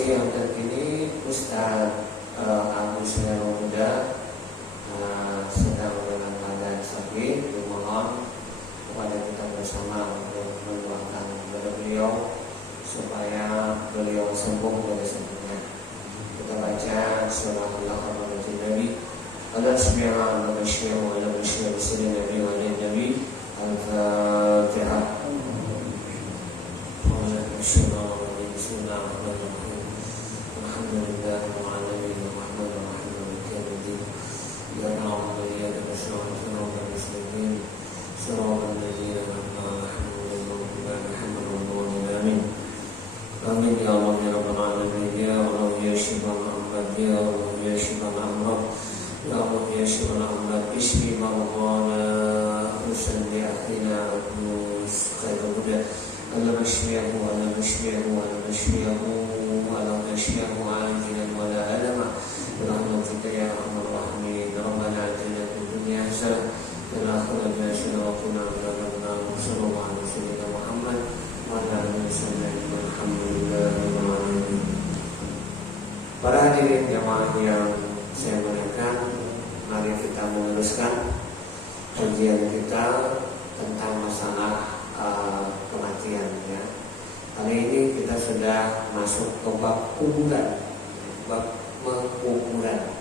informasi yang terkini, Ustaz Agus Muda sedang dalam keadaan sakit. Dimohon kepada kita bersama untuk mendoakan kepada beliau supaya beliau sembuh dari sakitnya. Kita baca surah Al-Baqarah Nabi. Allah subhanahu wa ta'ala bersyukur sini Nabi wa Nabi Al-Fatihah. Bismillahirrahmanirrahim. Alhamdulillahirabbil alamin arrahmanirrahim maliki yaumiddin. Iyyaka na'budu wa iyyaka nasta'in ihdinas mustaqim shiratal ladzina an'amta 'alaihim amin. Amin ya Allah ya rabbal alamin ya Allah ya shifaa Muhammad ya Allah ya shifaa Muhammad ya Allah ya shifaa Muhammad ismi maghana usalli akhina khairul huda Allah mashfi'ahu Allah mashfi'ahu Allah mashfi'ahu Allah mashfi'ahu ajilan wa la alama rahmatika ya arhamar rahimin rabbana atina fid dunya hasanah wa fil akhirati hasanah wa qina adzaban nar sallallahu alaihi wasallam Muhammad wa ala alihi wasallam alhamdulillahil alamin. Para hadirin jamaah yang saya muliakan, mari kita meneruskan kajian kita tentang masalah kematian ya. Kali ini kita sudah masuk ke bab kuburan, bab penguburan.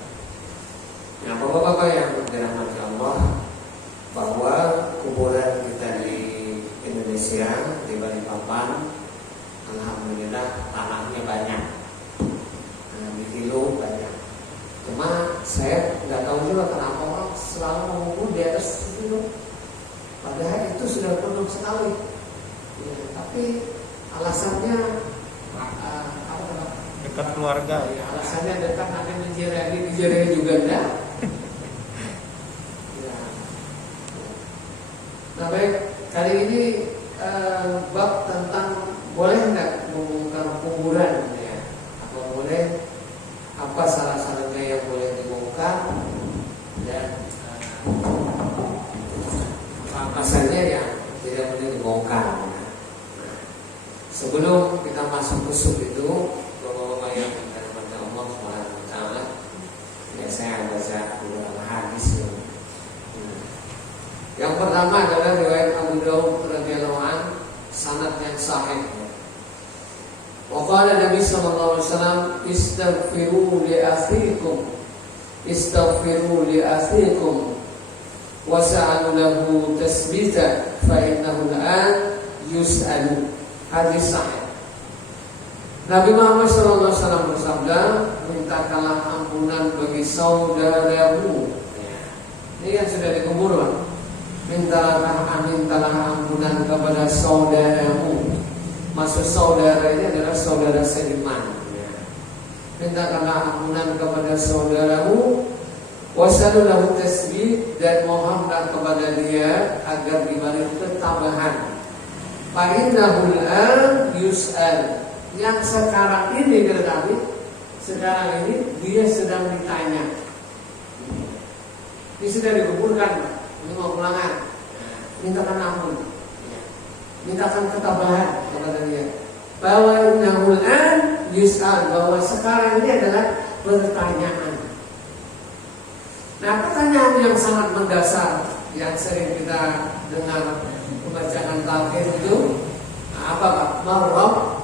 Nah, bapak-bapak yang dirahmati Allah, bahwa kuburan kita di Indonesia, di Balikpapan, alhamdulillah tanahnya banyak, di kilo banyak. Cuma saya nggak tahu juga kenapa orang selalu mengubur di atas itu. Padahal itu sudah penuh sekali ya, tapi alasannya dekat keluarga ya, alasannya dekat nanti dijarahi juga enggak ya. Nah baik, kali ini bab tentang boleh enggak membongkar kuburan ya, apa boleh, apa salah-salahnya yang boleh dibongkar dan asalnya ya tidak boleh dibongkar. Nah, sebelum kita masuk ke sub itu, bapak-bapak yang dirahmati Allah Subhanahu wa taala, ya saya baca beberapa hadis. Yang pertama adalah riwayat Abu Daud radhiyallahu anhu, sanad yang sahih. Wa qala Nabi sallallahu alaihi wasallam, istaghfiru li akhikum, istaghfiru li akhikum wasa'alu lahu tasbita fa innahu al'an yus'alu. Hadis sahih. Nabi Muhammad SAW bersabda, mintakanlah ampunan bagi saudaramu. Ini yang sudah dikubur, mintalah ampunan kepada saudaramu. Maksud saudara ini adalah saudara seiman. Mintakanlah ampunan kepada saudaramu, wasallu lahu tasbih, dan mohonlah kepada dia agar diberi ketabahan. Fa innahu al yus'al, yang sekarang ini berarti sekarang ini dia sedang ditanya. Ini sudah dikuburkan, ini mau pulangan. Mintakan ampun, mintakan ketabahan kepada dia. Bahwa innahu al yus'al, bahwa sekarang ini adalah pertanyaan. Nah, pertanyaan yang sangat mendasar yang sering kita dengar pembacaan takbir itu, nah, apa Pak?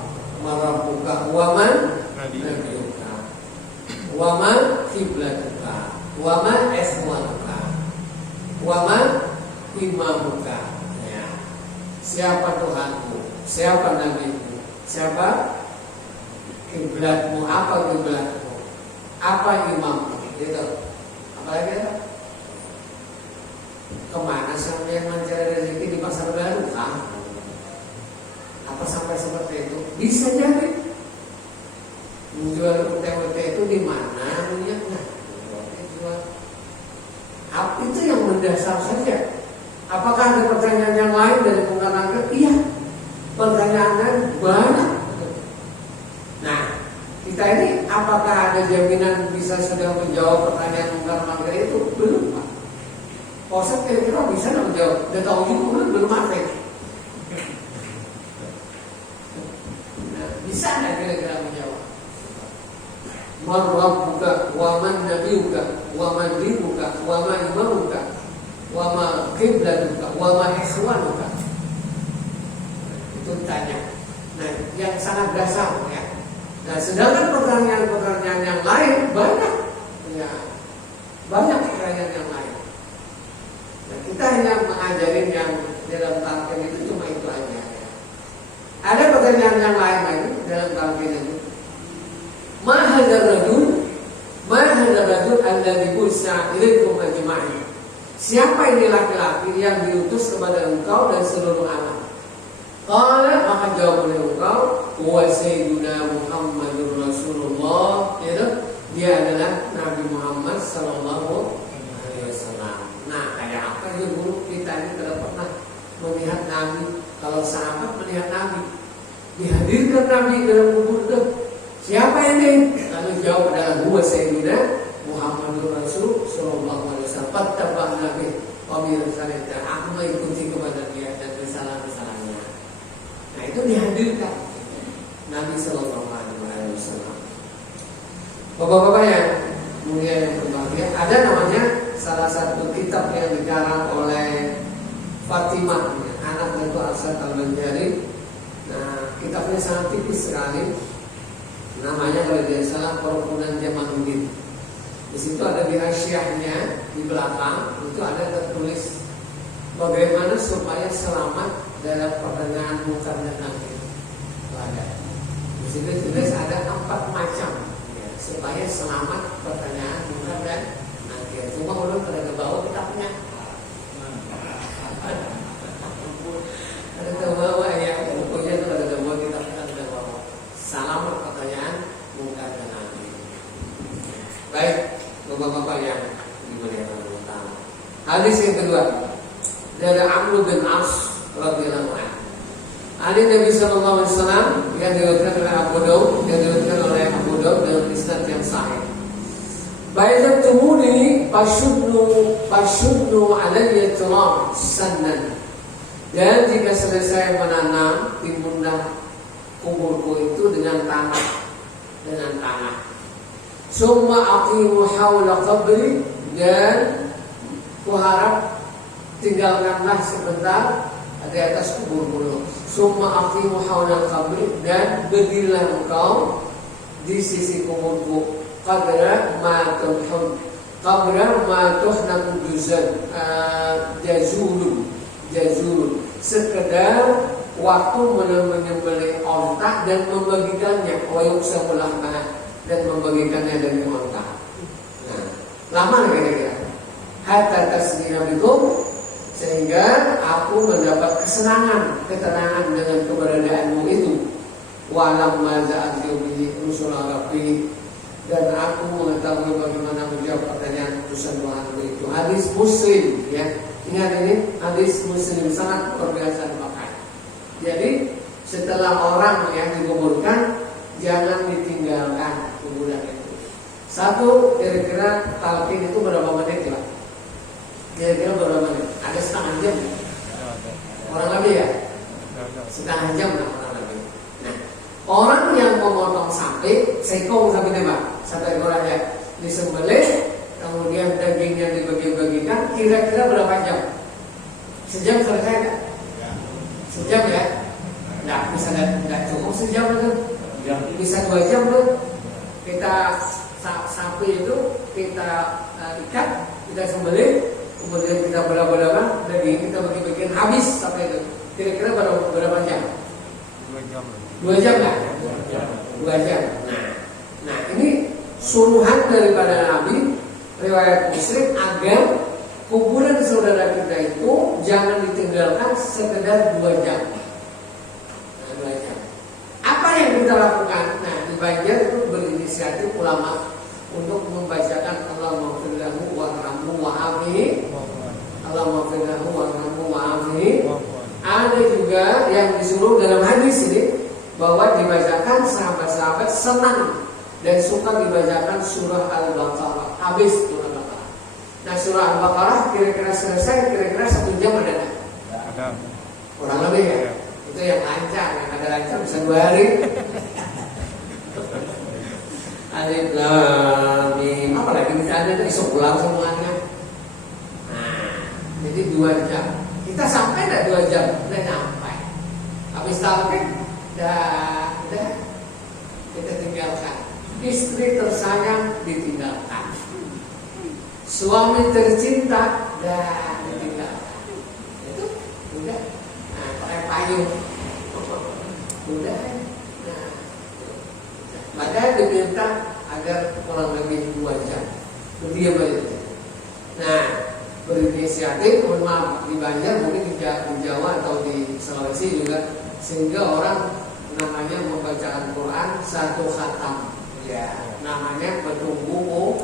Marabbuka waman nabiyuka waman kiblatuka waman ikhwanuka waman imamuka ya. Siapa Tuhanmu? Siapa nabimu? Siapa kiblatmu? Apa kiblatmu? Apa imammu? Gitu. Apalagi apa? Kemana sampai mencari rezeki di pasar baru? Apa sampai seperti itu? Bisa jadi menjual UTWT itu di mana niatnya? Itu yang mendasar saja. Apakah ada pertanyaan yang lain dari pengarang? Iya, pertanyaannya banyak. Nah, kita ini apakah ada jaminan bisa sudah menjawab pertanyaan mungkar itu? Belum, Pak. Ustaz kira-kira bisa nggak menjawab? Udah tahu juga belum ada. Nah, bisa nggak kira-kira menjawab? man rabbuka wa man nabiyuka wa man dinuka wa man imamuka wa ma qiblatuka wa ma ikhwanuka. Itu tanya. Nah, yang sangat dasar ya. Nah, sedangkan pertanyaan-pertanyaan yang lain banyak ya. Banyak pertanyaan yang lain. Nah, kita hanya mengajarin yang dalam talqin itu cuma itu aja ya. Ada pertanyaan yang lain lagi dalam talqin itu. Ma hadzal rajul alladzi bu'itsa ilaikum ajma'in. Siapa ini laki-laki yang diutus kepada engkau dan seluruh alam? Qala, maka jawab oleh engkau, wa sayyiduna Muhammadur Rasulullah, ya, dia adalah Nabi Muhammad sallallahu alaihi wasallam. Nah, kayak apa ya guru? Kita ini tidak pernah melihat Nabi. Kalau sahabat melihat Nabi, dihadirkan Nabi dalam kubur itu. Siapa ini? Lalu jawab adalah huwa sayyiduna Muhammadur Rasul sallallahu alaihi wasallam. Fattaba'na nabi wa bi risalatihi. Aku mengikuti kepada dia dan risalah-risalahnya. Nah, itu dihadirkan Nabi sallallahu alaihi wasallam. Bapak-bapak yang mulia yang berbahagia, ada namanya salah satu kitab yang dikarang oleh Fatimah, anak Datuk Arsad Al-Banjari. Nah, kitabnya sangat tipis sekali. Namanya kalau tidak salah Perkebunan Jamaluddin. Di situ ada di hasyiahnya di belakang itu ada tertulis bagaimana supaya selamat dalam pertanyaan munkar dan nakir. Itu ada. Di situ tulis ada 4 macam ya, supaya selamat pertanyaan munkar dan nakir. Cuma belum pada ke bawah kitabnya. Ada ke bawah ya, bukunya itu ada ke bawah kitabnya ada ke bawah. Selamat pertanyaan munkar dan nakir. Baik, bapak-bapak yang dimuliakan Allah. Hadis yang kedua dari Amr bin As radhiyallahu anhu. Ali Nabi sallallahu alaihi wasallam yang diriwayatkan oleh Abu Daud, dengan isnad yang sahih. Baizatumuni fashudnu alayya turam sannan. Dan jika selesai menanam timbunlah kuburku itu dengan tanah. Summa aqimu hawla qabri, dan kuharap tinggalkanlah sebentar di atas kuburku. Summa aqimu hawla qabri, dan berdirilah engkau di sisi kuburku. Qadra ma tuhun, qadra ma tuhnaku jazulun, sekedar waktu menyembelih onta dan membagikannya, wayuk sebelah dan membagikannya dari onta. Nah, lama kira-kira. Hatta tasdina bikum, sehingga aku mendapat ketenangan dengan keberadaanmu itu. Walam maza'at bihi rusul Rabbi, dan aku mengetahui bagaimana menjawab pertanyaan utusan Tuhanku itu. Hadis Muslim ya. Ingat ini hadis Muslim, sangat luar biasa dipakai. Jadi setelah orang yang dikuburkan, jangan ditinggalkan kuburan itu. Satu, kira-kira talqin itu berapa menit ya? Kira-kira berapa menit? Ada setengah jam? Orang lebih ya? Setengah jam lah orang lebih. Nah, orang yang memotong sapi, sekong sapi tembak, satu ekor aja, disembelih, kemudian dagingnya dibagi-bagikan, kira-kira berapa jam? Sejam selesai nggak? Sejam ya? Nggak cukup sejam itu. Bisa 2 jam tuh. Kita sapi itu kita ikat, kita sembelih, kemudian kita belah-belahkan daging, kita bagi-bagikan, habis sampai itu. Kira-kira berapa jam? 2 jam nggak? 2 jam. Nah ini suruhan daripada Nabi, riwayat Muslim, agar kuburan saudara kita itu jangan ditinggalkan sekedar 2 jam. Apa yang kita lakukan? Nah, di Banjar itu berinisiatif ulama untuk membacakan Allahumma firlahu warhamhu wa'afihi. Allahumma firlahu warhamhu wa'afihi. Ada juga yang disuruh dalam hadis ini bahwa dibacakan, sahabat-sahabat senang dan suka dibacakan surah Al-Baqarah. Habis surah Al-Baqarah. Nah, surah Al-Baqarah kira-kira selesai, kira-kira 1 jam ada nggak? Ada. Kurang lebih ya. Itu yang lancar, yang ada lancar bisa 2 hari. Alif Lam Mim. Apalagi kita ada iso pulang semuanya. Nah, jadi 2 jam. Kita sampai enggak 2 jam? Udah nyampe. Habis sampai udah kita tinggalkan. Istri tersayang ditinggalkan. Suami tercinta dan ditinggalkan. Itu udah. Nah, pakai payung. Udah. Nah, maka diminta agar kurang lebih 2 jam berdiam aja. Nah, berinisiatif, mohon maaf, di Banjar mungkin di Jawa atau di Sulawesi juga, sehingga orang namanya membaca Al-Quran 1 khatam. Ya, namanya betung buku.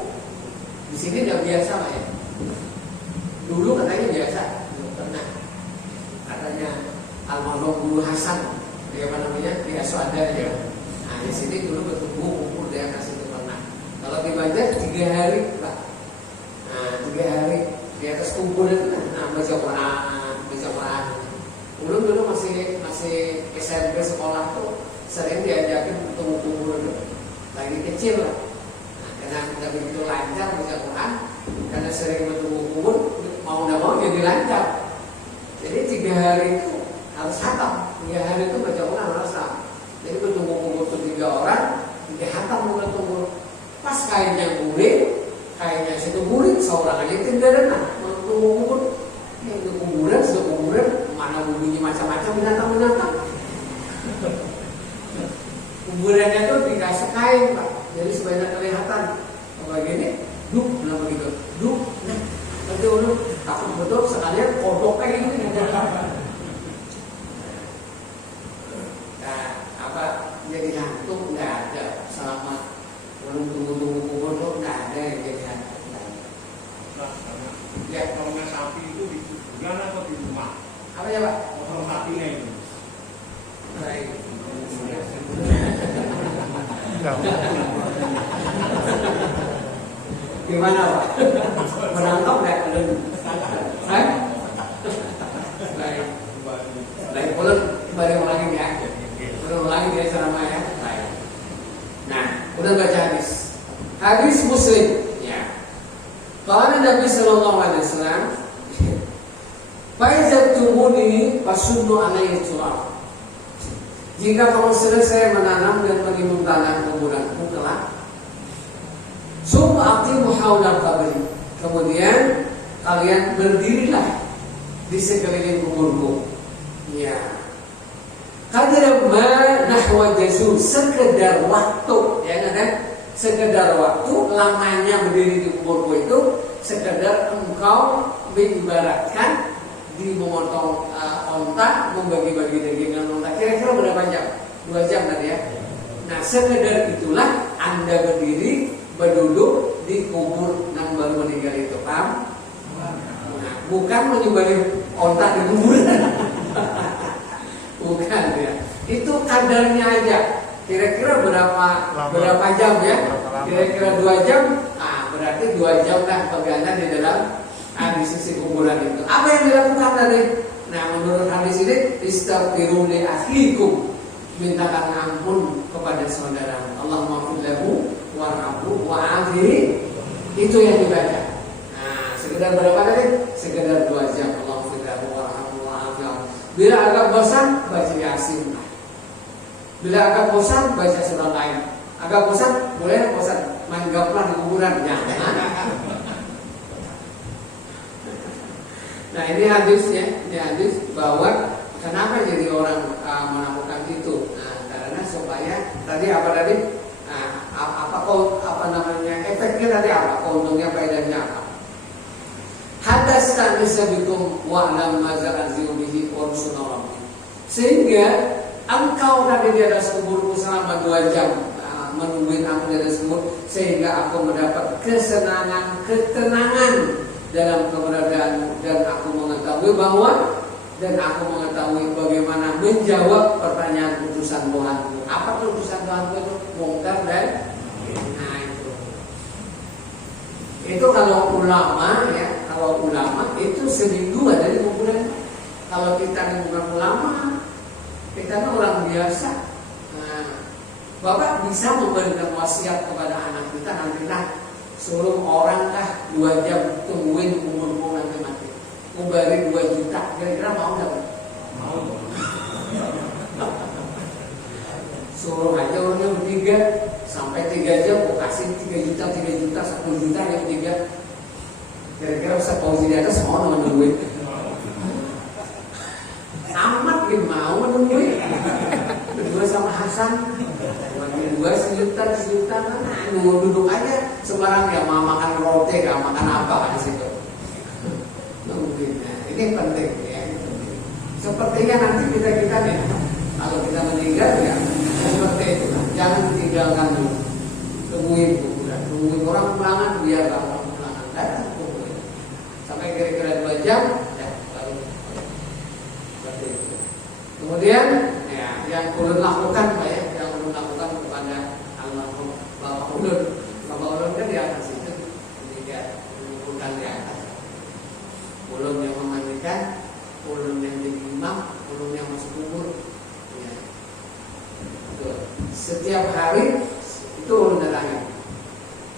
Di sini tidak biasa lah ya. Dulu katanya biasa, belum pernah. Katanya almarhum Guru Hasan, dia apa namanya, di Aswada ya. Nah, di sini dulu betung buku dia kasih itu pernah. Kalau di Banjar 3 hari, Pak. Nah, 3 hari di atas kumpul itu kan, baca Quran. Dulu masih SMP sekolah tuh sering diajakin ketemu kumpul itu, lagi kecil lah. Nah, karena kita begitu lancar baca Quran, karena sering bertemu kumpul, mau nggak mau jadi lancar. Jadi 3 hari itu harus khatam, 3 hari itu baca Quran harus khatam. Jadi bertemu kumpul tuh 3 orang, 3 khatam bertemu. Pas kainnya guling, kayaknya situ guling, seorang aja tinggalan kumpul. Itu kuburan, sudah kuburan, mana bunyi macam-macam binatang. Kuburannya tuh dikasih kain, Pak. Jadi sebanyak kelihatan. Apa gini? Duk, kenapa gitu? Duk, nah, nanti orang takut betul sekalian kodok kayak gini. Nah, apa jadi hantu nggak ada selama belum tunggu kubur tuh nggak ada yang jadi hantu. Ya, kalau sapi itu di kuburan atau di rumah? Apa ya, Pak? Kalau sapinya itu. Baik. Gimana, Pak? Menangkap nggak? Baik. Baik, boleh kembali ulangi ya. Ulangi dia ceramah ya. Baik. Nah, udah baca hadis. Hadis Muslim. Ya. Kalau Nabi Sallallahu Alaihi Wasallam, Faizat tumuni pasunnu alaihi turab. Jika kamu selesai menanam dan menimbun tanah kuburanku kelak, summa aqimu haula qabri. Kemudian kalian berdirilah di sekeliling kuburku. Ya. Qadra ma nahwa jazur, sekedar waktu, ya kan? Sekedar waktu lamanya berdiri di kuburku itu sekedar engkau mengibaratkan di memotong onta, membagi-bagi daging dengan onta. Kira-kira berapa jam? 2 jam tadi ya. Nah, sekedar itulah Anda berdiri, berduduk di kubur yang baru meninggal itu, paham? Nah, bukan menyembelih onta di kuburan. Bukan ya. Itu kadarnya aja. Kira-kira berapa jam ya? Kira-kira 2 jam. Nah, berarti 2 jam lah pegangan di dalam di sisi kuburan itu. Apa yang dilakukan tadi? Nah, menurut hadis ini, istaghfiru li akhikum, mintakan ampun kepada saudara. Allahumma ighfir lahu warhamhu wa'afihi. Itu yang dibaca. Nah, sekedar berapa tadi? Sekedar 2 jam. Allahumma ighfir lahu warhamhu wa'afihi. Bila agak bosan, baca Yasin. Bila agak bosan, baca surah lain. Agak bosan, boleh bosan main gaplah di kuburan. Jangan. Nah, ini hadisnya, ini hadis bahwa kenapa jadi orang melakukan itu? Nah, karena supaya tadi apa tadi? Nah, apa namanya? Efeknya tadi apa? Keuntungannya, faedahnya apa? Hadas tanisa bikum wa lam maz'aziu bihi ursunallah. Sehingga engkau tadi di atas kuburku selama 2 jam menungguin aku di atas kubur, sehingga aku mendapat kesenangan, ketenangan dalam keberadaan, dan aku mengetahui bagaimana menjawab pertanyaan utusan Tuhanku. Apa utusan Tuhanku itu? Mungkar dan nah itu kalau ulama ya, kalau ulama itu seminggu ada di kuburan. Kalau kita bukan ulama, kita kan orang biasa. Nah, Bapak bisa memberikan wasiat kepada anak kita nanti suruh orang 2 jam tungguin umur nanti mati. Memberi 2 juta, kira-kira mau nggak? Mau. Suruh aja orangnya bertiga sampai 3 jam, kasih 3 juta, 10 juta yang 3. Kira-kira Ustaz Fauzi di atas mau nungguin? Amat gitu mau nungguin. Berdua sama Hasan, bagi 2 sejuta, duduk aja sembarang ya mau makan roti, gak makan apa di situ. Nungguin. Nah, ini penting ya. Sepertinya nanti kita nih, kalau kita meninggal ya seperti itu. Jangan ditinggalkan dulu. Tungguin kuburan, tungguin orang pulangan biar orang pulangan datang tungguin. Sampai kira-kira 2 jam, ya baru seperti itu. Kemudian ya yang ulun lakukan Pak ya, yang ulun lakukan kepada almarhum Bapak Ulun. Bapak Ulun kan di atas itu, ketika mengumpulkan di atas. Ulun yang memandikan, ulun yang jadi imam, ulun yang masuk kubur. Ya. Setiap hari itu ulun datangin.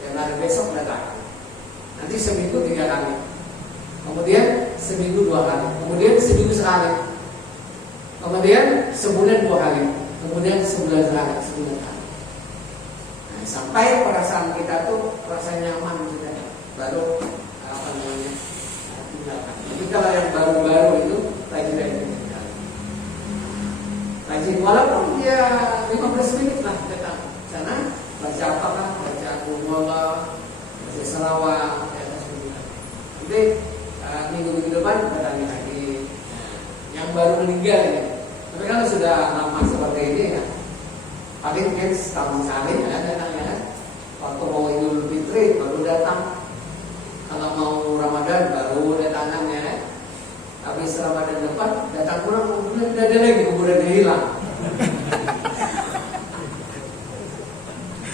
Dan hari besok datang. Nanti seminggu 3 kali. Kemudian seminggu 2 kali. Kemudian seminggu sekali. Kemudian sebulan 2 kali. Kemudian sebulan sekali. Nah, sampai perasaan kita tuh perasaan nyaman kita. Baru apa namanya? Tinggalkan. Tapi kalau yang baru-baru itu rajin tinggal. Rajin walaupun dia 15 menit lah datang sana baca apakah, baca kumala, baca selawat, nanti minggu depan datang lagi. Yang baru meninggal ya. Tapi kalau sudah lama seperti ini ya, paling mungkin setahun sekali ya datang ya. Waktu mau Idul Fitri baru datang. Kalau mau Ramadan baru datangan ya. Habis Ramadan depan datang kurang kemudian tidak ada lagi kuburannya hilang.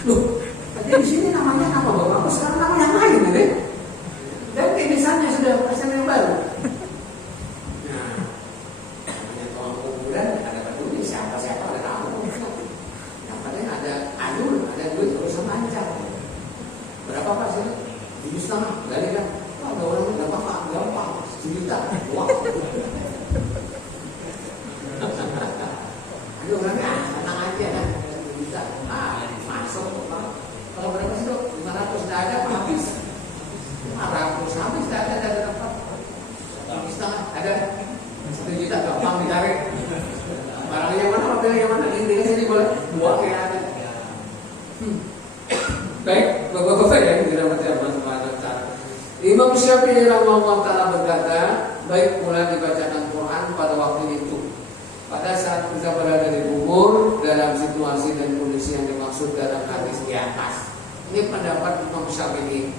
Loh, tadi di sini namanya apa Bapak? Sekarang nama yang lain gitu. Dan misalnya sudah pasien yang baru. Nah, namanya tukang kuburan ada peduli siapa ada tahu. Yang penting ada adul, ada duit urusan lancar. Berapa Pak sih? 7,5 dari kan? Wah, ada orang nggak apa-apa, gampang, 1 juta. Wah. Ada orangnya tenang aja kan, 1 juta. Masuk Pak. Kalau berapa sih Dok? 500 sudah ada habis. 500 habis sudah ada tempat. 1,5 ada. 1 juta gampang dicari. Barangnya yang mana, mobilnya yang mana? Ini sini boleh. Buang ya ada. Baik, Bapak-bapak yang dirahmati Allah Subhanahu wa taala. Imam Syafi'i rahimahullah taala berkata, baik mulai dibacakan Quran pada waktu itu. Pada saat kita berada di kubur dalam situasi dan kondisi yang dimaksud dalam hadis di atas. Ini pendapat Imam Syafi'i.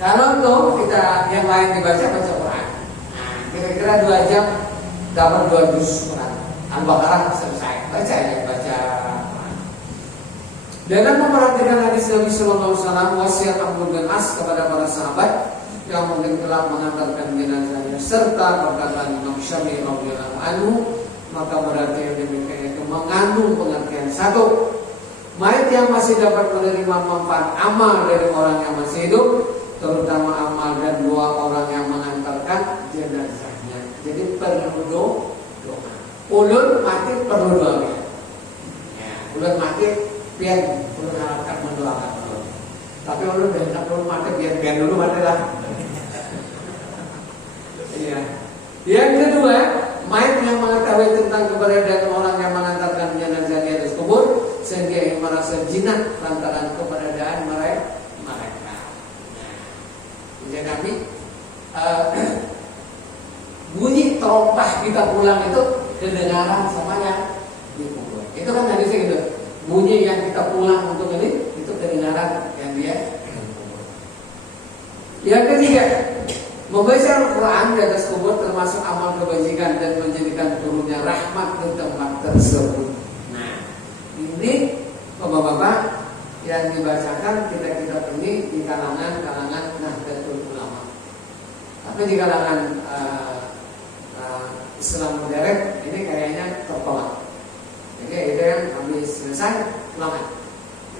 Kalau tuh kita yang lain baca Quran. Nah, kira-kira 2 jam dapat 2 juz Quran. Al-Baqarah selesai. Baca. Dengan memperhatikan hadis Nabi Sallallahu Alaihi Wasallam wasiat Abdul bin As kepada para sahabat yang mungkin telah mengantarkan jenazahnya serta perkataan Imam Syafi'i radhiyallahu anhu, maka berarti yang demikian itu mengandung pengertian satu, mayat yang masih dapat menerima manfaat amal dari orang yang masih hidup, terutama amal dan doa orang yang mengantarkan jenazahnya. Jadi perlu doa. Ulun mati perlu doa. Ya, ulun mati biar ulun harapkan mendoakan ulun. Tapi ulun hendak ulun mati biar dulu mati lah. Iya. Yang kedua, mayat yang mengetahui tentang keberadaan orang yang mengantarkan jenazah di atas kubur sehingga ia merasa jinak lantaran keberadaan mereka. Jadi bunyi terompah kita pulang itu kedengaran sama yang di kubur. Itu kan hadisnya gitu. Bunyi yang kita pulang untuk ini itu kedengaran yang dia. Yang ketiga, membaca Al-Quran di atas kubur termasuk amal kebajikan dan menjadikan turunnya rahmat di tempat tersebut. Nah, ini bapak-bapak yang dibacakan kita ini di kalangan Nahdlatul Ulama. Tapi di kalangan Islam modern ini kayaknya tertolak. Jadi itu yang habis selesai pulangan.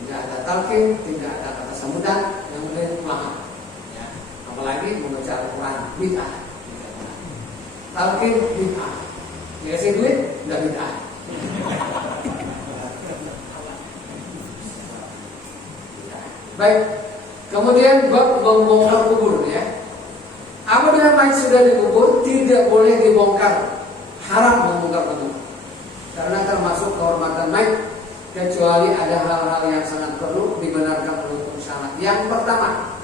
tidak ada talqin, tidak ada kata sambutan, yang penting maaf. Ya. Apalagi membaca Al-Quran, bid'ah. Talqin bid'ah. Dikasih duit, tidak bid'ah. Baik. Kemudian bab membongkar kubur ya. Apabila mayat sudah dikubur, tidak boleh dibongkar. Haram membongkar kubur. Karena termasuk kehormatan mayat, kecuali ada hal-hal yang sangat perlu dibenarkan oleh syarat. Yang pertama,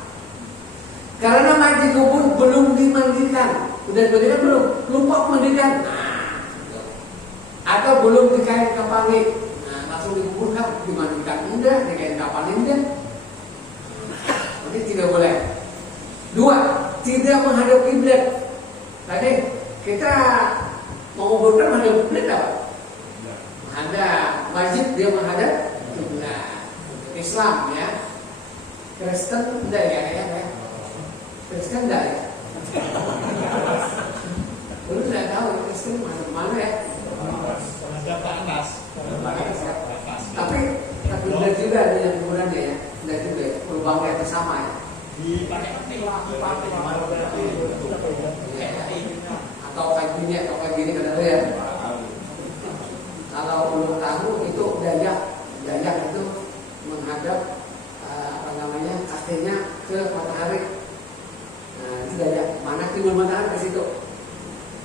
karena mayat dikubur belum dimandikan. Udah dimandikan belum? Lupa mandikan. Atau belum dikain kafani. Langsung dikuburkan, dimandikan enggak, dikain kafani enggak. Ini tidak boleh. Dua, tidak menghadap kiblat. Tadi kita menguburkan menghadap kiblat apa? Menghadap masjid, dia menghadap kiblat. Islam ya. Kristen enggak ya? Kristen enggak ya? Dulu tidak tahu Kristen mana ya? Ada panas. Tapi enggak juga ada yang kemudiannya ya. Enggak juga ya. Lubangnya itu sama ya. Dipakai atau kayak gini kan ada ya. Kalau ulun tahu itu Dayak itu menghadap kakinya ke matahari. Nah, itu Dayak. Mana timbul matahari ke situ.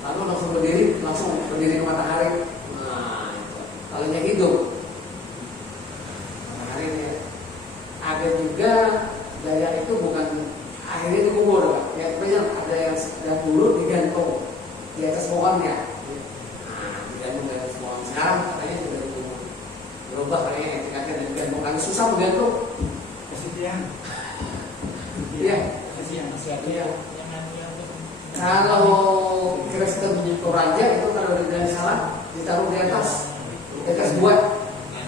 Lalu langsung berdiri ke matahari. Nah, itu. Kalau yang hidup matahari ini. Ada juga Dayak itu bukan akhirnya dikubur, ya banyak ada yang dahulu digantung di atas pohonnya. Nah, digantung di atas pohon. Sekarang katanya sudah dikubur. Berubah kayaknya tingkatnya digantung lagi susah menggantung. Kesian. Iya. Kesian. Iya. Kalau Kristen Toraja itu kalau dari salah ditaruh di atas buat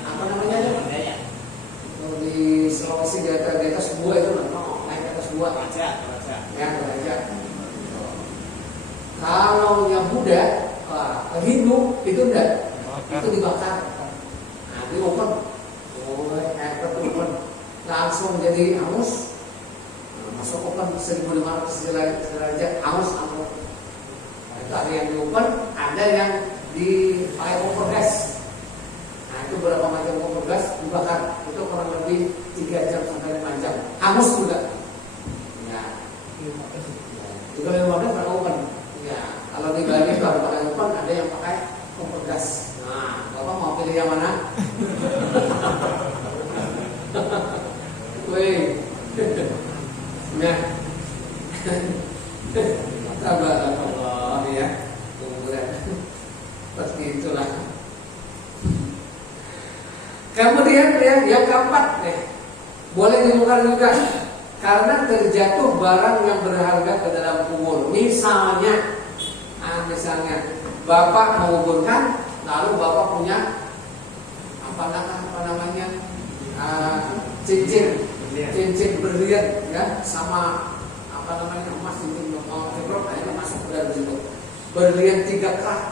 apa namanya? Di Sulawesi di atas buah itu naik atas buah Raja. ya raja. Kalau yang Buddha Hindu itu enggak, itu dibakar. Nah, di open, langsung jadi hangus. Masuk open 1.500 derajat hangus langsung. Itu ada yang di open, ada yang dipakai kompor gas. Nah, itu berapa macam kompor gas dibakar. Itu kurang lebih 3 jam sampai 5 jam. Hangus juga. Ya. Juga 15 pakai open. Ya. Kalau di Bali kalau pakai open ada yang pakai kompor gas. Nah, Bapak mau pilih yang mana? Wih. Nah. Tabarakallah ya. Kemudian seperti itulah. Kemudian yang keempat boleh dibongkar juga karena terjatuh barang yang berharga ke dalam kubur. Misalnya Bapak menguburkan, lalu Bapak punya apa namanya cincin berlian ya sama apa namanya emas cincin fibrok, ini masuk ke dalam situ. Berlian 3 karat,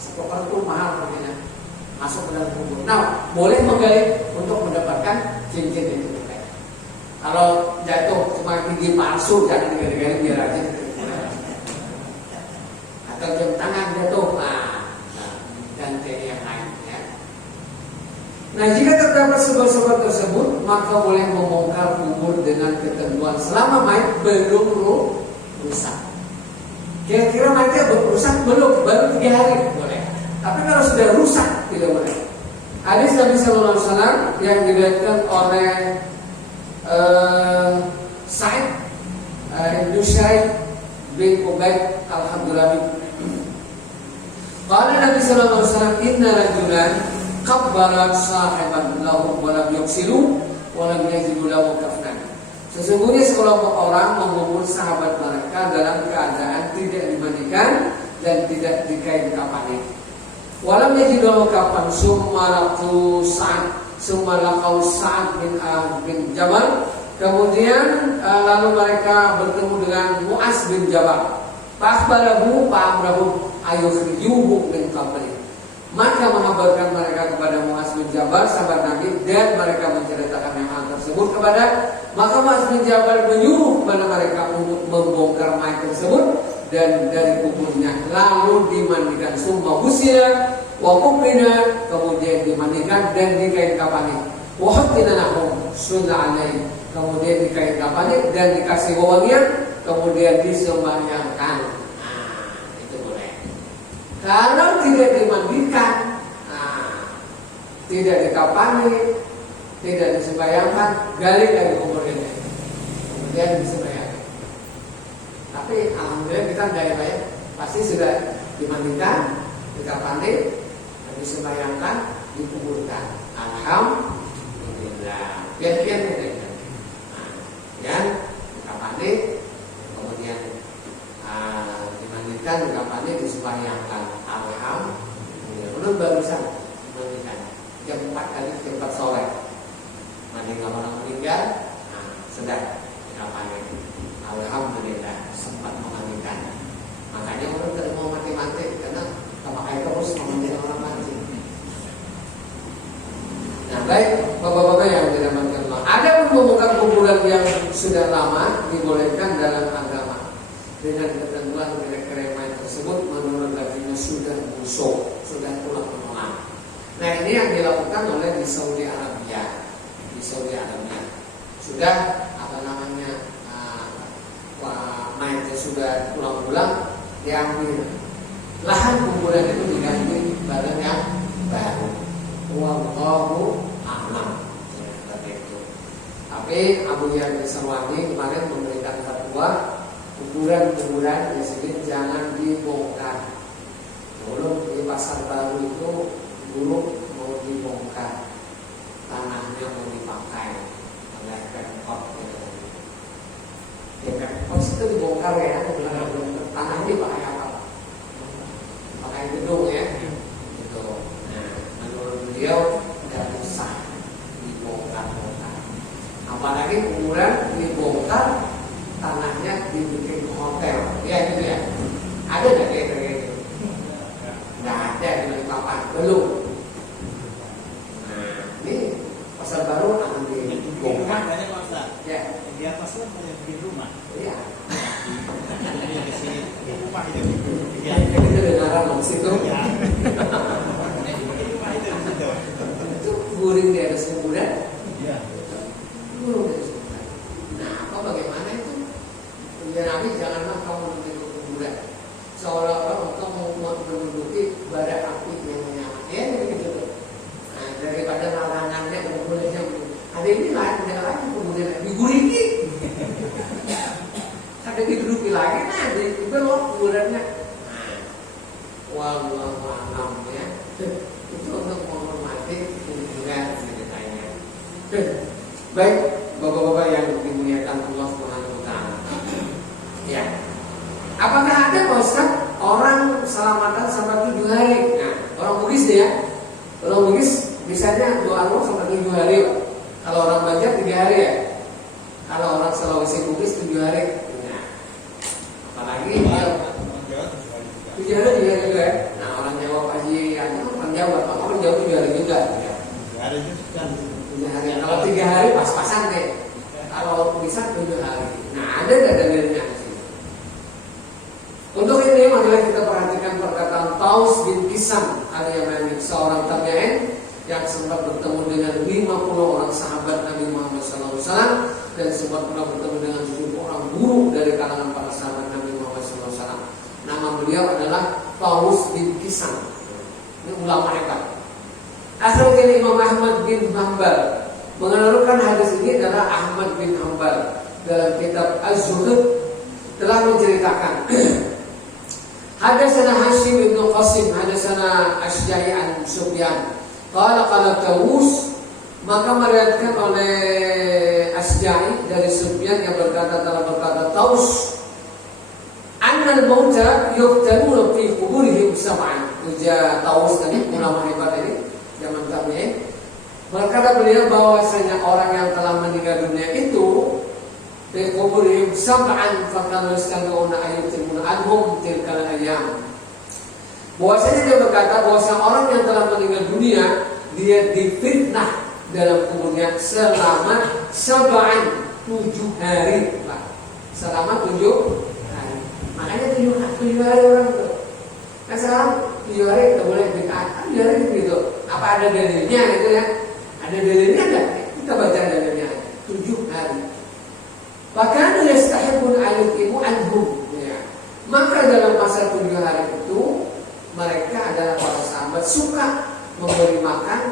sepokar itu mahal harganya. Masuk ke dalam kubur. Nah, boleh menggali untuk mendapatkan cincin itu. Kalau jatuh cuma gigi palsu, jangan digali-gali biar aja. Atau jam tangan jatuh, ganti yang lain. Ya. Nah, jika terdapat sebab-sebab tersebut, maka boleh membongkar kubur dengan ketentuan selama mayat belum rusak. Kira-kira mayatnya rusak belum? Baru 3 hari boleh. Tapi kalau sudah rusak tidak boleh. Hadis Nabi Sallallahu Alaihi Wasallam yang diriwayatkan oleh Sa'id Ibn Syaib bin Ubaid Al-Hamdulillah. Qala Nabi Sallallahu Alaihi Wasallam, inna rajulan qabbara sahiban lahu wa lam yuksilu wa lam yajidu lahu kafnan. Sesungguhnya sekelompok orang mengubur sahabat mereka dalam keadaan tidak dimandikan dan tidak dikain kafani. Walam yajidu kafan summa laqau Sa'ad bin Jabal. Kemudian lalu mereka bertemu dengan Mu'az bin Jabal. Fa'akhbarahu ayukhriyuhu min qabri. Maka mengabarkan mereka kepada Muaz bin Jabal sahabat Nabi, dan mereka menceritakan yang hal tersebut kepada. Maka Muaz bin Jabal menyuruh kepada mereka untuk membongkar mayat tersebut dan dari kuburnya, lalu dimandikan, summa husila wa kubbina, kemudian dimandikan dan dikain kafani, wa hatina lahum sunna alai, kemudian dikain kafani dan dikasih wewangian, kemudian disembahyangkan. Itu boleh. Kalau tidak dimandikan, tidak dikafani, tidak disembahyangkan, gali dari kubur ini, kemudian disembahyangkan. Tapi alhamdulillah kita daya pasti sudah dimandikan, dikafani, disembahyangkan, dikuburkan. Alhamdulillah. Biar-biar mereka. Dan dikafani, kemudian dimandikan, dikafani, disembahyangkan. Alhamdulillah. Belum barusan dimandikan. Jam 4 kali, jam 4 sore. Mandikan orang meninggal, sudah dikafani. Alhamdulillah sempat memandikan. Makanya orang tidak mau mati-mati karena pakai terus memandikan orang mati. Nah, baik bapak-bapak yang dirahmati Allah. Ada membongkar kuburan yang sudah lama dibolehkan dalam agama dengan ketentuan kira-kira mayat tersebut menurut baginya sudah busuk, sudah tulang menguap. Nah, ini yang dilakukan oleh di Saudi Arabia. Di Saudi Arabia sudah mayatnya sudah tulang-tulang diambil, lahan kuburan itu diganti barang yang baru. Wallahu a'lam. Seperti itu. Tapi Abu Yazid Sarwani kemarin memberikan fatwa kuburan-kuburan disebut jangan dibongkar. Dulu di Pasar Baru itu dulu mau dibongkar, tanahnya mau dipakai oleh Pemkot gitu. Pos itu dibongkar ya, tanah ini pakai apa? Pakai gedung ya, gitu. Nah, menurut beliau tidak usah dibongkar-bongkar. Apalagi kuburan dibongkar, tanahnya dibikin hotel, ya gitu ya. Ada nggak kayak gitu? Nggak ada di Balikpapan, belum. Nah, ini Pasar Baru akan dibongkar. Banyak masa. Ya. Di atas kan banyak bikin rumah. Iya. Di sini di rumah itu. Ya, kita dengaran loh situ. Ya. Di rumah itu di situ. Itu guring di atas kuburan. Iya. Guring di atas kuburan. Nah, apa bagaimana itu? Ya Nabi janganlah kamu menduduki kuburan. Seolah-olah engkau mau menduduki bara api yang menyala. Ya begitu tuh. Nah, daripada larangannya kuburannya ada ini lain, ada lagi kuburan diguringi. Ada diduduki lagi, nah dibelok kuburannya. Wallahu a'lam ya. Itu untuk menghormati kuburan ceritanya. Baik, bapak-bapak yang dimuliakan Allah Subhanahu wa taala. Ya. Apakah ada Pak Ustaz orang selamatan sampai 7 hari? Nah, orang Bugis deh ya. Orang Bugis bisanya doa Allah sampai 7 hari. Kalau orang Banjar 3 hari ya. Kalau orang Sulawesi Bugis 7 hari. Nah, apalagi dia 7 hari juga ya. Nah, orang Jawa Haji, orang Jawa, orang Jawa 7 hari juga. 7 hari itu kan. 7 hari. Kalau 3 hari pas-pasan deh. Kalau bisa 7 hari. Nah, ada nggak dalilnya di sini? Untuk ini marilah kita perhatikan perkataan Taus bin Kisam al-Yamani, seorang tabi'in yang sempat bertemu dengan 50 orang sahabat Nabi Muhammad SAW dan sempat pernah bertemu dengan 70 orang guru dari kalangan para sahabat Nabi Muhammad SAW. Nama beliau adalah Taus bin Kisam. Ini ulama hebat. Akhirnya Imam Ahmad bin Hanbal mengeluarkan hadis ini adalah Ahmad bin Hanbal dalam kitab Az-Zuhud telah menceritakan Hadatsana Hashim bin Qasim hadatsana Asy-Sya'i an Sufyan qala Tawus, maka meriwayatkan oleh Asy-Sya'i dari Sufyan yang telah berkata Taus annal mauta yuqtaluna fi quburihim sab'an. Ujar Taus tadi ulama hebat ini zaman tabi'in, berkata beliau bahwasanya orang yang telah meninggal dunia itu fi quburihim sab'an fakanu yastami'una ayatul anhum tilkal ayyam. Bahwasanya dia berkata bahwasanya orang yang telah meninggal dunia dia difitnah dalam kuburnya selama 7 hari, Pak. Selama 7 hari. Makanya 7 hari orang itu. Kan sekarang 7 hari tidak boleh bid'ah. 7 hari gitu. Apa ada dalilnya itu ya? Ada dalilnya enggak? Kita baca dalilnya. 7 hari. Bahkan yastahibun al-ibu anhum. Ya. Maka dalam masa 7 hari itu mereka adalah para sahabat suka memberi makan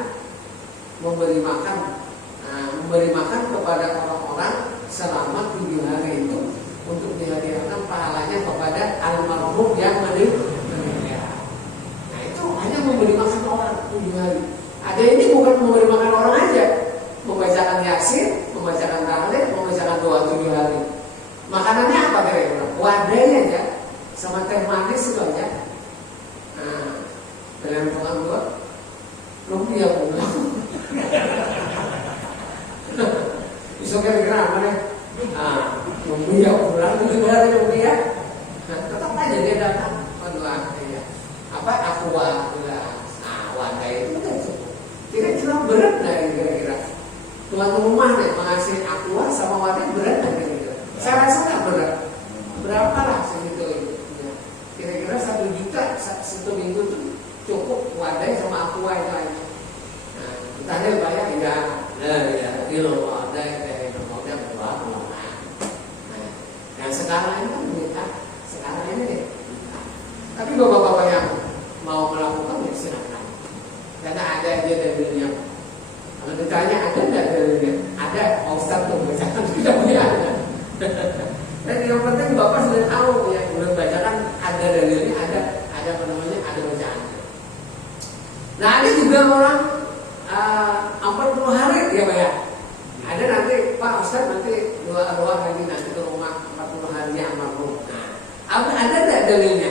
kepada orang-orang selama 7 hari itu untuk dihadiahkan pahalanya kepada almarhum yang meninggal. Nah itu hanya memberi makan orang 7 hari. Ada ini bukan memberi makan orang aja, membacakan Yasin, membacakan tahlil, membacakan doa 7 hari. Makanannya apa kira-kira? Wadahnya aja, sama teh manis itu aja. Nah, dalam pengambilan lumpia pulang. Bisa kira-kira apa nih? Lumpia pulang itu juga lumpia. Nah, tetap aja dia datang mendoakan ya. Apa aqua gelas. Nah, wadah itu kan cukup. Kira-kira berat nggak kira-kira? Tuan rumah nih mengasih aqua sama wadah berat nggak kira-kira? Saya rasa nggak berat. Berapa lah segitu itu? Ya. Kira-kira 1 juta satu minggu tuh cukup wadah sama aqua itu aja. Nah, kita lihat banyak ya. Nah, ya, itu wadah kayak wadah berapa lama. Nah, yang sekarang ini kan kita sekarang ini nih. Tapi bapak-bapak yang mau melakukan ya silakan. Karena ada aja dalilnya. Kalau ditanya ada nggak dalilnya? Ada. Ustaz tuh bacakan tidak punya ada. Dan yang penting bapak sudah tahu ya, belum bacakan ada dalilnya, ada apa namanya, ada bacaannya. Nah ada juga orang 40 hari ya Pak ya. Ada nanti Pak Ustaz nanti doa lagi nanti ke rumah 40 harinya almarhum. Nah ada nggak dalilnya?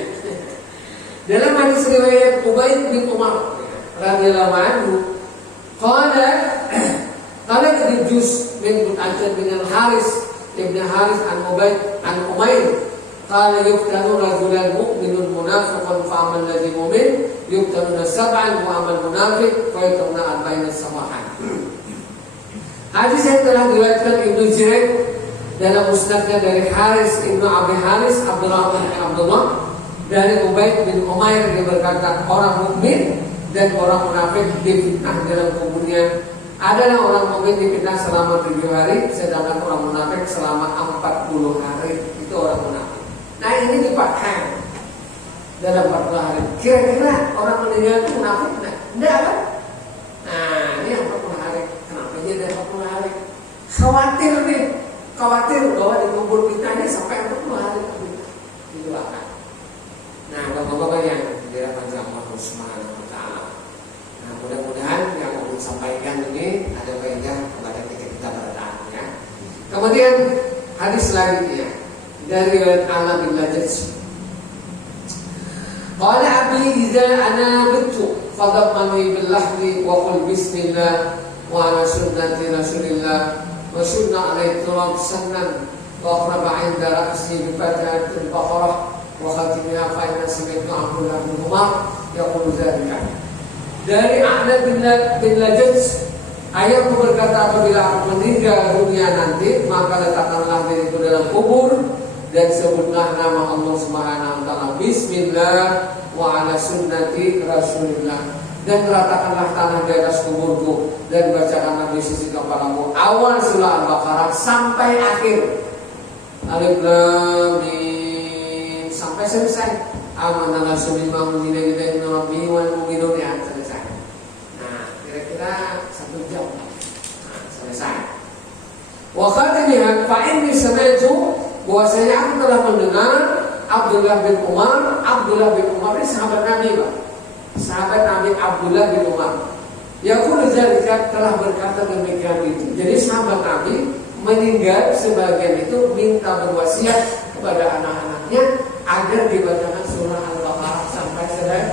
Dalam hadis riwayat Ubaid bin Umar radhiyallahu anhu, qala Juz bin Ajad bin Al-Haris ibn Haris an-Ubaid an-Umair qala yuqtanu rajulan mu'minun munafiqun fa'amal ladzi mu'min yuqtanu 7 wa amal munafiq fa yuqtanu 40 sabahan. Hadis yang telah diriwayatkan Ibnu Juraij dalam musnadnya dari Haris Ibnu Abi Haris Abdurrahman bin Abdullah dari Ubaid bin Umair yang berkata orang mukmin dan orang munafik difitnah dalam kuburnya adalah orang mukmin difitnah selama 7 hari sedangkan orang munafik selama 40 hari. Itu orang munafik. Nah ini dipakai dalam 40 hari. Kira-kira orang meninggal itu munafik enggak? Enggak kan? Nah ini yang 40 hari. Kenapa jadi 40 hari? Khawatir bahwa dikubur kita ini sampai 40 hari didoakan. Nah bapak-bapak yang dirahmati Allah Subhanahu wa taala. Nah mudah-mudahan yang mau disampaikan ini ada faedah kepada kita bertahan ya. Kemudian hadis selanjutnya dari riwayat Ala bin Lajaj. Qala abi idza ana bitu fadamani bil lahdi wa qul bismillah wa ala sunnati rasulillah wa sunna alaihi turab sannan wa aqraba 'inda ra'si bi fatihatil baqarah wa khatimiha fa inna sami'tu Abdullah bin Umar yaqulu dzalika. Dari Ahmad bin Lajaj, ayahku berkata apabila aku meninggal dunia nanti maka letakkanlah diriku dalam kubur dan sebutlah nama Allah Subhanahu wa taala bismillah wa ala sunnati rasulillah dan ratakanlah tanah di atas kuburku dan bacakanlah di sisi kepalamu awal surah Al-Baqarah sampai akhir alif lam mim sampai selesai amanah rasulil mu'minin lillahi rabbil wal mu'minun ya selesai. Nah kira-kira 1 jam selesai. Wa khatimiha fa inni sami'tu bahwasanya aku telah mendengar Abdullah bin Umar ini sahabat Nabi Pak. Sahabat Nabi Abdullah bin Umar. Yaqulu dzalika telah berkata demikian itu. Jadi sahabat Nabi meninggal sebagian itu minta berwasiat kepada anak-anaknya agar dibacakan surah Al-Baqarah sampai selesai.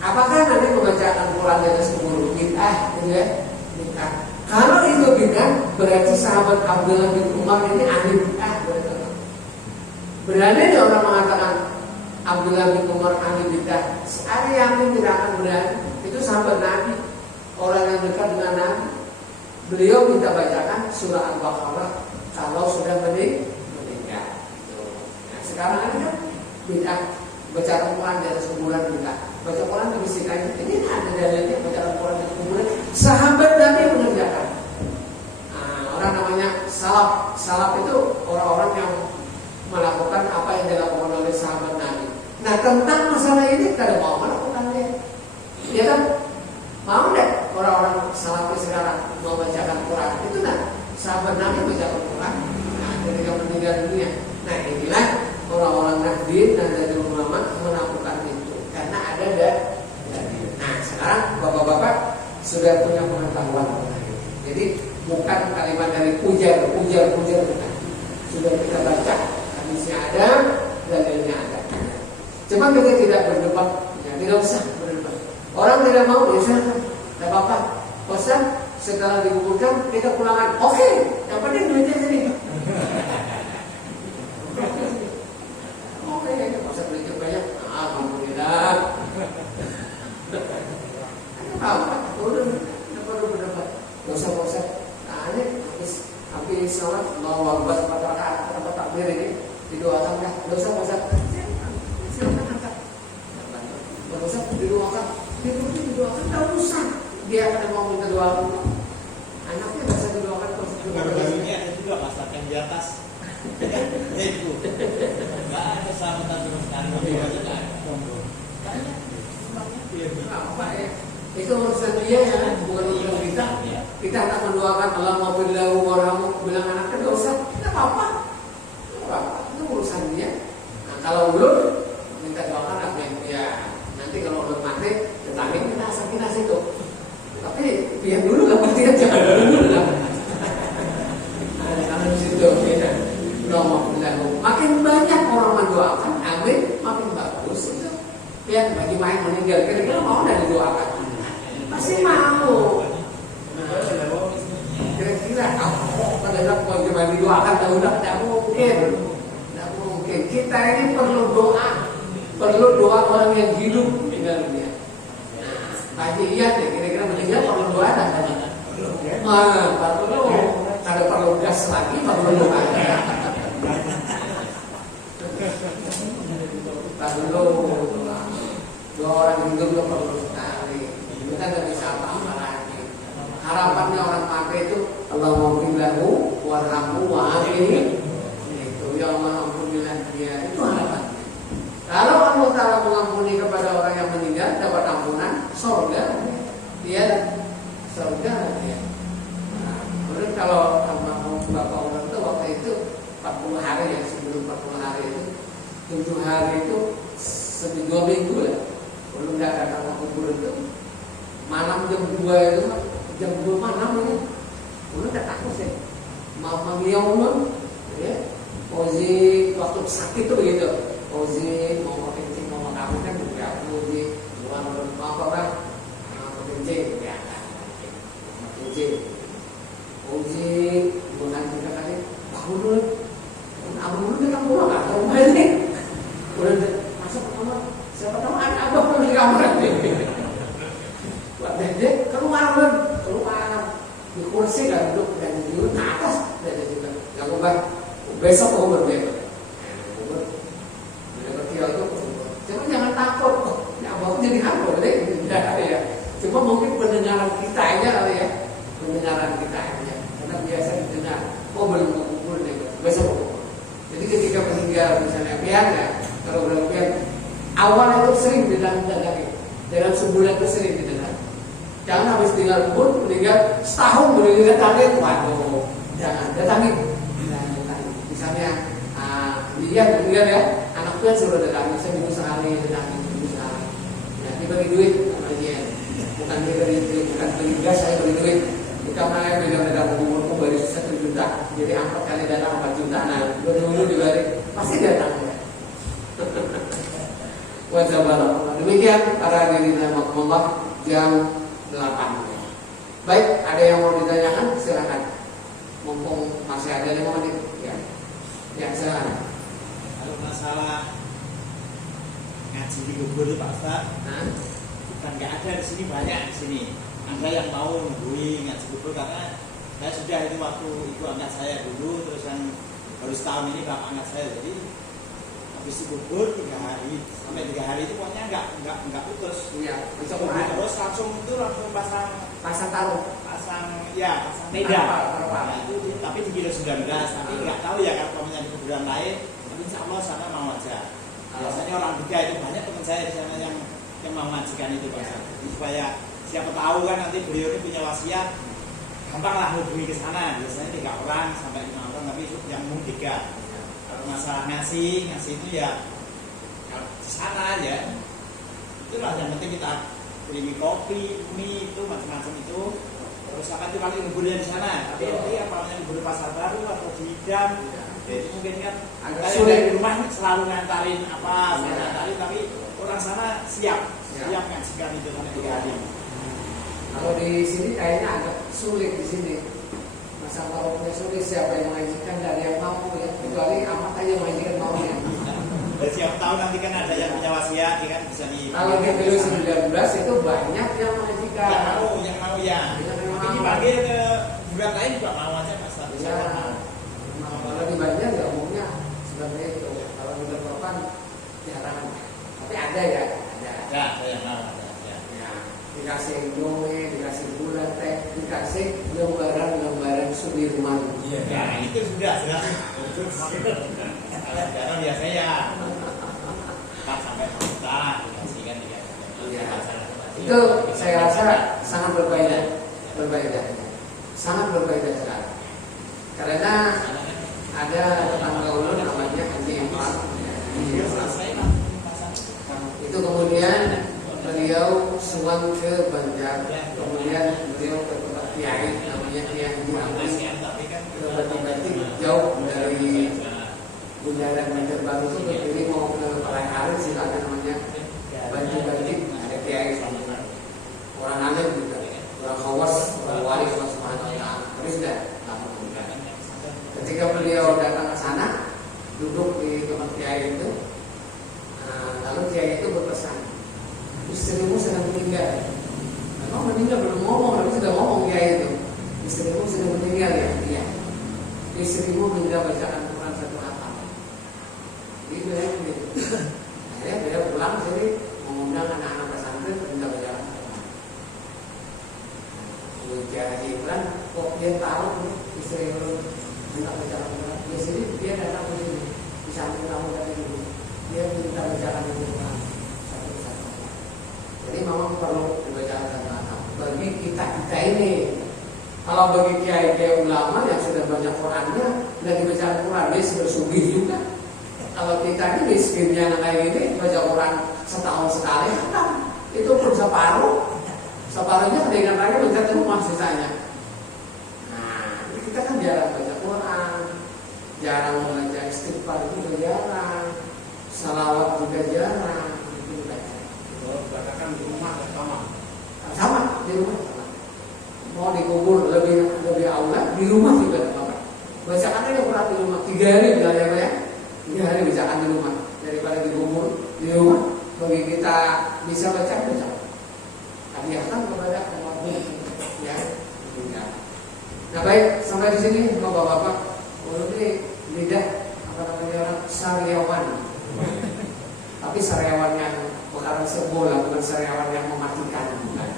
Apakah nanti membacakan Quran di atas kubur bid'ah? Bid'ah. Kalau itu bid'ah, berarti sahabat Abdullah bin Umar ini ahli bid'ah. Berani orang mengatakan Abdullah bin Umar Al-Bidah, ada yang tidak akan berani. Itu sahabat Nabi, orang yang dekat dengan Nabi. Beliau minta bacakan surah Al-Baqarah kalau sudah meninggal. Nah, sekarang ada bid'ah baca Al-Quran di atas kuburan kita. Baca Quran kebisingan ini ada dalilnya, baca Al-Quran di atas kuburan. Sahabat Nabi mengerjakan. Nah, orang namanya salaf. Salaf itu orang-orang yang melakukan apa yang dilakukan oleh sahabat Nabi. Nah, tentang masalah ini kada mau melakukannya. Ya kan? Mau enggak orang-orang salaf sekarang membacakan Quran? Itu nah, sahabat Nabi bacakan Quran. Nah, ketika meninggal dunia. Nah, inilah orang-orang Nahdien dan dari ulama melakukan itu karena ada dan. Nah, sekarang bapak-bapak sudah punya pengetahuan. Jadi bukan kalimat dari pujar bukan. Sudah kita baca, hadisnya ada, dalilnya ada. Cuma kita tidak berdebat, ya, tidak usah berdebat. Orang tidak mau, ya silahkan, tidak apa-apa. Bosan, setelah dikuburkan kita pulangan. Oke, yang penting duitnya sini. Oke, nggak usah duitnya banyak. Alhamdulillah. Apa? Udah, tidak perlu berdebat. Bosan. Nah, ini habis sholat, Allahu Akbar, 4 rakaat, apa takbir ini didoakan dah. Bosan. Silakan angkat. Bosan didoakan. Didoakan tak usah. Dia akan mau minta doa. Anaknya bisa didoakan terus. Baru-barunya ada juga masak yang di atas. Itu. Enggak ada sahabatan sama sekali. Apa ya? Itu urusan dia ya, bukan urusan kita. Kita akan mendoakan Allahumma billahu warhamu, bilang anaknya enggak usah. Tidak apa-apa. Itu urusan dia. Nah, kalau belum minta doakan apa ya? Nanti kalau belum mati, tetangga kita sakin itu. Tapi biar dulu lah, pasti jangan dulu lah. Kalau di situ beda. Makin banyak orang mendoakan, amin, makin bagus itu. Ya bagi main meninggal, kira-kira mau nggak didoakan? Pasti mau. Kira-kira pada mau cuma didoakan, tidak mungkin. Kita ini perlu doa orang yang hidup meninggal dunia. Tadi iya deh, kira-kira meninggal perlu doa tak? Perlu. Ada perlu gas lagi, perlu doa. Perlu doa orang hidup itu perlu sekali. Kita tidak bisa apa-apa lagi. Harapannya orang mati itu Allahumma billahu warhamu wa'afini. Itu ya Allah ampunilah dia. Itu harapannya. Kalau Allah Ta'ala mengampuni kepada orang yang meninggal dapat ampunan surga. Dia surga dia. Kemudian kalau bapak orang itu waktu itu 40 hari ya, sebelum 40 hari itu 7 hari itu 2 minggu lah. Belum datang ke kubur itu malam jam 2 itu jam 2 malam ini. Belum tak takut sih. Mama ngiong ya. Ozi waktu sakit tuh begitu. Ozi mau kencing mau kamu kan juga Ozi bukan apa kan kencing ya. Kencing. Ozi bukan kita kali bangun dulu. Abang dulu kita pulang nggak ke rumah ini. Udah masuk ke kamar. Siapa tahu ada abang di kamar ini. Buat dede keluar di kursi kan duduk dan di atas dan di situ. Yang ubah besok umur bebas. Umur kecil itu. Cuma jangan takut. Ya abang jadi hamba deh. Ya. Cuma mungkin pendengaran kita aja kali ya. Pendengaran kita aja. Karena biasa didengar. Belum kubur nih. Besok kubur. Jadi ketika meninggal misalnya pian ya. Kalau berlebihan awal itu sering didatangi. Dalam sebulan itu sering didatangi. Jangan habis tinggal kubur meninggal setahun baru didatangi. Waduh, jangan datangi. Misalnya dia meninggal ya, anaknya suruh datangi seminggu sekali, datangi seminggu sekali. Ya, dibagi duit sama dia. Bukan dia beri duit, bukan beli gas, saya beri duit. Kita malah beda-beda umurku baru 1 juta, jadi 4 kali datang 4 juta. Nah, dulu dibalik pasti datang ya. Wajaballah. Demikian para hadirin rahimakumullah jam 8. Baik, ada yang mau ditanyakan silakan. Mumpung masih ada 5 menit ya. Ya silakan. Kalau masalah ngaji di kubur itu Pak Ustaz. Nah, Bukan nggak ada di sini, banyak di sini. Anda yang mau nungguin ngaji kubur karena saya sudah itu waktu ibu angkat saya dulu, terus yang baru setahun ini bapak angkat saya, jadi habis kubur 3 hari sampai 3 hari itu pokoknya nggak putus. iya, Besok terus langsung pasang taruh. pasang tenda. Terpal. Nah, itu tapi di kilo 19, tapi nggak tahu ya kalau punya di kuburan lain. Tapi insya Allah sana mau aja. Biasanya orang Buddha itu banyak teman saya di sana yang mau ngajikan itu Pak. Jadi supaya siapa tahu kan nanti beliau ini punya wasiat, gampang lah hubungi ke sana. Biasanya 3 orang sampai 5 orang, tapi yang umum 3. Kalau masalah ngasih itu ya di sana aja. Itulah yang penting kita beli kopi, mie itu macam-macam itu. Terus akan itu kali nguburnya di sana. Tapi nanti apa namanya ngubur Pasar Baru atau di Idam, itu mungkin kan agak saya sulit. dari rumah selalu ngantarin apa, saya ngantarin, tapi orang sana siap ngajikan itu sampai 3 hari. Kalau di sini kayaknya agak sulit di sini. Masa taruhnya sulit, siapa yang mengajikan dari yang mau ya, kecuali amat aja yang mengajikan maunya. Dan siapa tahu nanti kan ada yang punya wasiat, ya kan bisa di. Kalau di kilo 19 itu banyak yang mengajikan. yang mau ya. Tapi dipanggil ke bulan lain juga mau aja Mas. Ya, kalau di Banjar ya umumnya seperti itu. Kalau di Balikpapan jarang. Tapi ada ya, ada. Ya, ada yang mau ada. Ya. Ya, dikasih indomie, dikasih gula teh, dikasih lembaran Sudirman. Iya. Ya, itu sudah. Kalau sekarang biasanya ya 4 sampai 5 juta dikasih kan 3 juta. Iya. Itu saya rasa sangat berbeda. Sangat berbeda sekali. Karena ada tetangga ulun namanya Haji Imran. Itu kemudian beliau suang ke Banjar, kemudian beliau ke tempat kiai namanya Kiai Haji Amin. Ke Bati-Bati jauh dari Bundaran Banjar Baru itu berdiri mau ke Palai silakan namanya Bati-Bati, ada kiai orang alim juga, orang khawas, orang wali Allah Subhanahu wa taala. Terus dah ketika beliau datang ke sana, duduk di tempat kiai itu, lalu kiai itu berpesan, istrimu sedang meninggal. Memang meninggal belum ngomong, tapi sudah ngomong kiai itu. Istrimu sedang meninggal ya? Iya. Istrimu minta bacaan Quran 1 hatam. Jadi beliau begitu. Akhirnya beliau pulang jadi mengundang anak-anak pesantren minta bacaan Quran. Kiai Imran kok dia tahu nih istri belum minta bacaan Quran. Biasanya dia datang ke sini di samping kamu tadi dulu. Dia minta bacaan Quran satu-satu. Jadi memang perlu dibacakan satu-satu. Bagi kita ini, kalau bagi kiai-kiai ulama yang sudah banyak Qurannya dan dibacakan Quran, dia bersugih juga. Kalau kita ini miskinnya kayak gini, baca Quran setahun sekali, itu pun separuhnya kedinginan lagi mencat rumah sisanya. Nah, kita kan jarang baca Quran, jarang membaca istighfar juga jarang, salawat juga jarang. Itu dibaca. Bacakan di rumah sama di rumah sama. Mau dikubur lebih aula di rumah juga sama. Bacakan aja Quran di rumah 3 hari bilang ya. 3 hari bacakan di rumah daripada dikubur di rumah. Bagi kita bisa baca. Hadiahkan kepada Allah ya. Nah baik, sampai di sini Bapak-bapak. Ini lidah apa namanya orang sariawan. Tapi sariawan yang bukan sebola, bukan sariawan yang mematikan, bukan.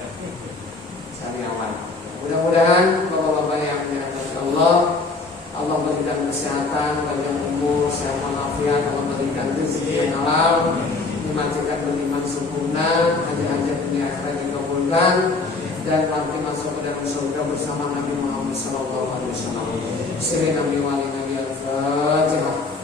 Sariawan. Mudah-mudahan Bapak-bapak yang dirahmati Allah berikan kesehatan, panjang umur, sehat walafiat, Allah berikan rezeki yang halal, dimanjakan beriman sempurna, hajat-hajat dunia akhirat dikabulkan, dan nanti masuk ke dalam surga bersama Nabi Muhammad SAW. Sering Nabi Wali